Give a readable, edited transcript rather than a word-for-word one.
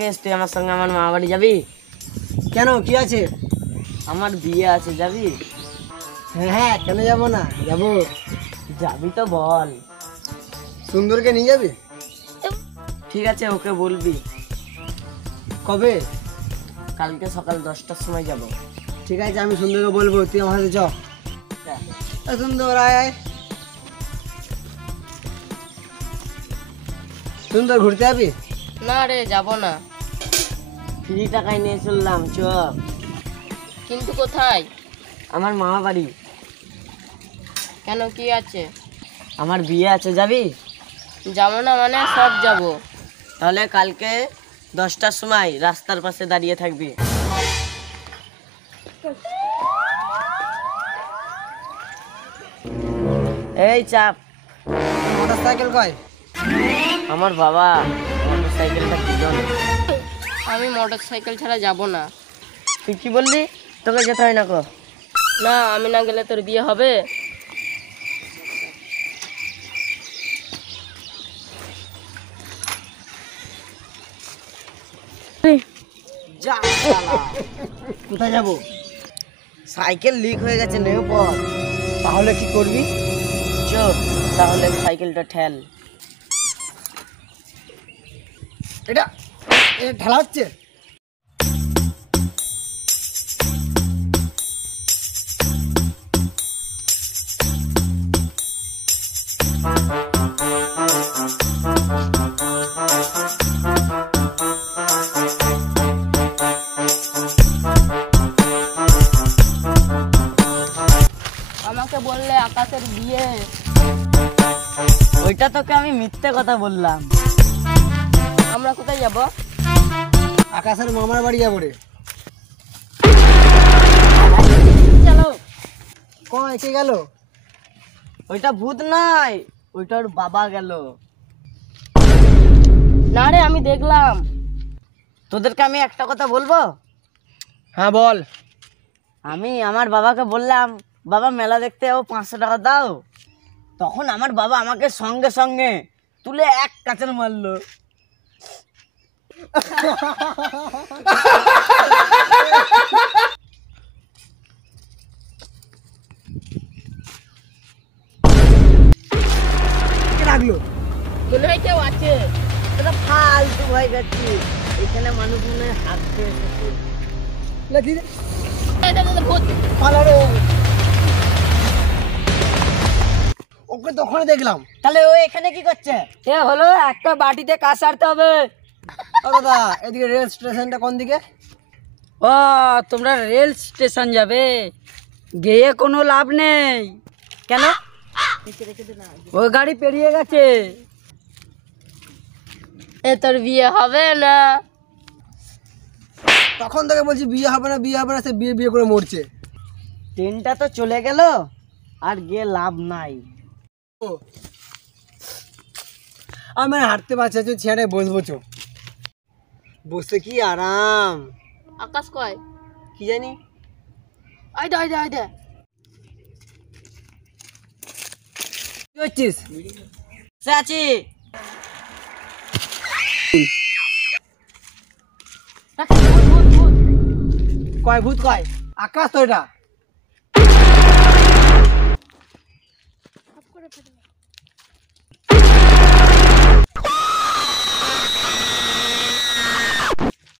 রাকেশ, তুই আমার সঙ্গে আমার মামা বাড়ি যাবি? কেন, কি আছে? আমার বিয়ে আছে, যাবি? হ্যাঁ হ্যাঁ, কেন যাবো না, যাবো। যাবি তো বল। সুন্দরকে নিয়ে যাবি? ঠিক আছে, ওকে বলবি। কবে? কালকে সকাল 10টার সময় যাব। ঠিক আছে, আমি সুন্দরকে বলবো, তুই আমার সাথে চ। সুন্দর আয় আয়। সুন্দর ঘুরতে যাবি? না রে, যাব না। ফ্রি টাকায় নিয়ে চললাম, চ। কিন্তু কোথায়? আমার মামা বাড়ি। কেন, কি আছে? আমার বিয়ে আছে, যাবি? যাব না মানে সব যাব। তাহলে কালকে 10টার সময় রাস্তার পাশে দাঁড়িয়ে থাকবি। এই চাপ। মোটর সাইকেল কয়? আমার বাবা মোটর সাইকেলটা দিল না। আমি মোটর সাইকেল ছাড়া যাব না। তুই কি বললি? তোকে যেতে হয় না কো? না, আমি না গেলে তোর বিয়ে হবে? যা শালা। কোথায় যাবো? সাইকেল লিক হয়ে গেছে, নেও পর। তাহলে কি করবি? চ, তাহলে সাইকেলটা ঠেল। এটা ঠেলা হচ্ছে। আমাকে বললে আকাশের বিয়ে। ওইটা তোকে আমি মিথ্যে কথা বললাম। আমরা কোথায় যাব? আকাশের মামার বাড়ি যাবো রে। চলো। কয় কে গেল? ওইটা ভূত নয়, ওইটা ওর বাবা গেল। না রে, আমি দেখলাম। তোদেরকে আমি একটা কথা বলবো? হ্যাঁ বল। আমি আমার বাবাকে বললাম, বাবা মেলা দেখতে যাবো, 500 টাকা দাও। তখন আমার বাবা আমাকে সঙ্গে সঙ্গে তুলে এক কাচের মারলো। কে ডাকলো? মনে হয় কেউ আছে। তোরা ফালতু হয়ে গেছিস, এখানে মানুষ মনে হয় হাত দিয়ে এসেছে। লে দিদি এই দেখ, দেখ, ভূত। পালা রে। ওকে তখন দেখলাম। তাহলে ও এখানে কি করছে? এ হলো একটা বাটিতে কাজ সারতে হবে। ও দাদা, এদিকে রেল স্টেশনটা কোন দিকে? ও, তোমরা রেল স্টেশন যাবে? গিয়ে কোনো লাভ নেই। কেন? ওই গাড়ি পেরিয়ে গেছে। এ তোর বিয়ে হবে না। তখন থেকে বলছি বিয়ে হবে না, বিয়ে হবে না, সে বিয়ে বিয়ে করে মরছে। ট্রেনটা তো চলে গেল, আর গিয়ে লাভ নাই। ও, আমি হাঁটতে পারছি, চেয়ারে বসবো চো। বসে কি আরাম। আকাশ কয়? কি জানি। আইদে আইদে আইদে। কি হচ্ছিস? সে আছি। কয় ভূত কয়? আকাশ তো এটা।